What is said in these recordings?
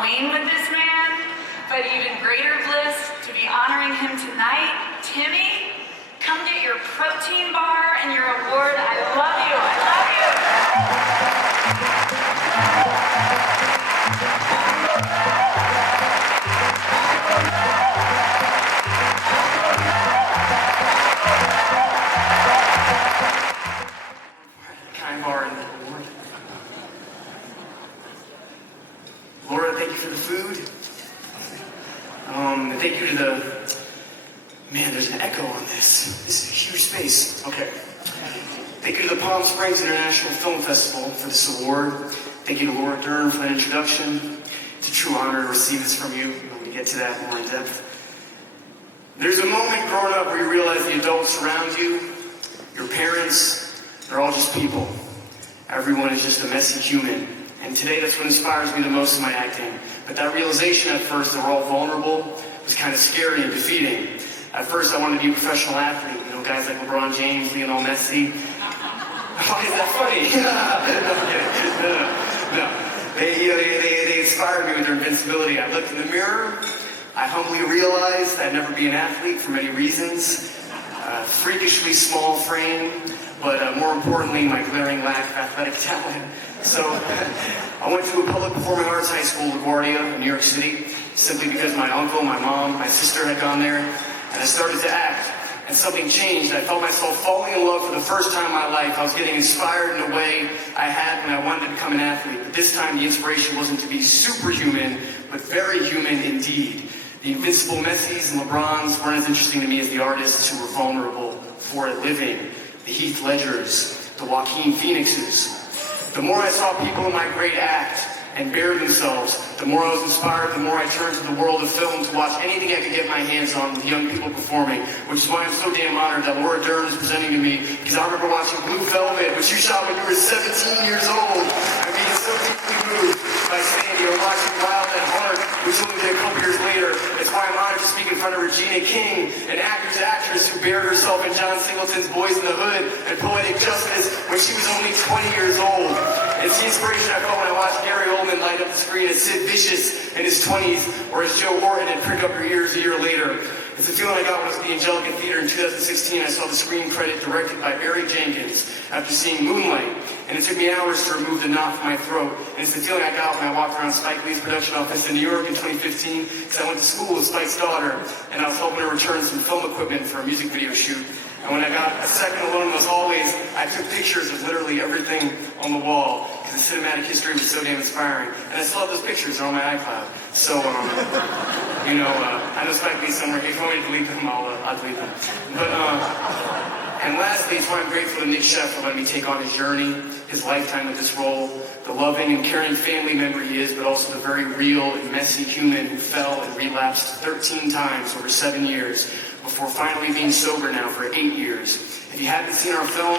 Halloween with this man, but even greater bliss to be honoring him tonight. Timmy, come get your protein bar and your award. I love you. I love you. Kind bar and award. Laura, thank you for the food. And thank you to the... Man, there's an echo on this. This is a huge space. Okay. Thank you to the Palm Springs International Film Festival for this award. Thank you to Laura Dern for that introduction. It's a true honor to receive this from you. I'm going to get to that more in depth. There's a moment growing up where you realize the adults around you, your parents, they're all just people. Everyone is just a messy human. And today that's what inspires me the most in my acting. But that realization at first that we're all vulnerable was kind of scary and defeating. At first I wanted to be a professional athlete, you know, guys like LeBron James, Lionel Messi. Why is that funny? No. They inspired me with their invincibility. I looked in the mirror, I humbly realized I'd never be an athlete for many reasons. Freakishly small frame, but more importantly, my glaring lack of athletic talent. So I went to a public performing arts high school, LaGuardia, in New York City, simply because my uncle, my mom, my sister had gone there, and I started to act, and something changed. I felt myself falling in love for the first time in my life. I was getting inspired in a way I had when I wanted to become an athlete, but this time the inspiration wasn't to be superhuman, but very human indeed. The invincible Messis and LeBrons weren't as interesting to me as the artists who were vulnerable for a living, the Heath Ledgers, the Joaquin Phoenixes. The more I saw people in my great act and bare themselves, the more I was inspired, the more I turned to the world of film to watch anything I could get my hands on with young people performing, which is why I'm so damn honored that Laura Dern is presenting to me, because I remember watching Blue Velvet, which you shot when you were 17 years old. I'm being so deeply moved by Sandy, or watching Wild at Heart, which only did a couple years later. It's why I'm honored to speak in front of Regina King, an actress who bared herself in John Singleton's Boys in the Hood and Poetic Justice when she was only 20 years old. It's the inspiration I felt when I watched Gary Oldman light up the screen as Sid Vicious in his 20s, or as Joe Horton had Prick Up Your Ears a year later. It's the feeling I got when I was at the Angelica Theater in 2016. I saw the screen credit directed by Barry Jenkins after seeing Moonlight, and it took me hours to remove the knot from my throat. And it's the feeling I got when I walked around Spike Lee's production office in New York in 2015, because I went to school with Spike's daughter, and I was helping her return some film equipment for a music video shoot. And when I got a second alone in those hallways, I took pictures of literally everything on the wall, because the cinematic history was so damn inspiring. And I still have those pictures, they're on my iCloud. So, I know Spike Lee somewhere. If you want me to delete them, I'll delete them. But, and lastly, it's why I'm grateful to Nick Sheff for letting me take on his journey, his lifetime with this role, the loving and caring family member he is, but also the very real and messy human who fell and relapsed 13 times over 7 years, before finally being sober now for 8 years. If you haven't seen our film,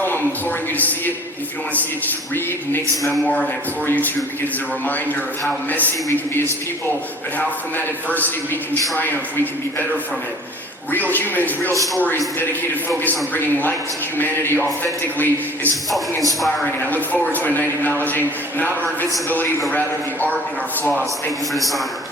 I'm imploring you to see it. If you don't want to see it, just read Nick's memoir, and I implore you to, because it's a reminder of how messy we can be as people, but how from that adversity we can triumph, we can be better from it. Real humans, real stories, the dedicated focus on bringing light to humanity authentically is fucking inspiring, and I look forward to a night acknowledging not our invincibility, but rather the art in our flaws. Thank you for this honor.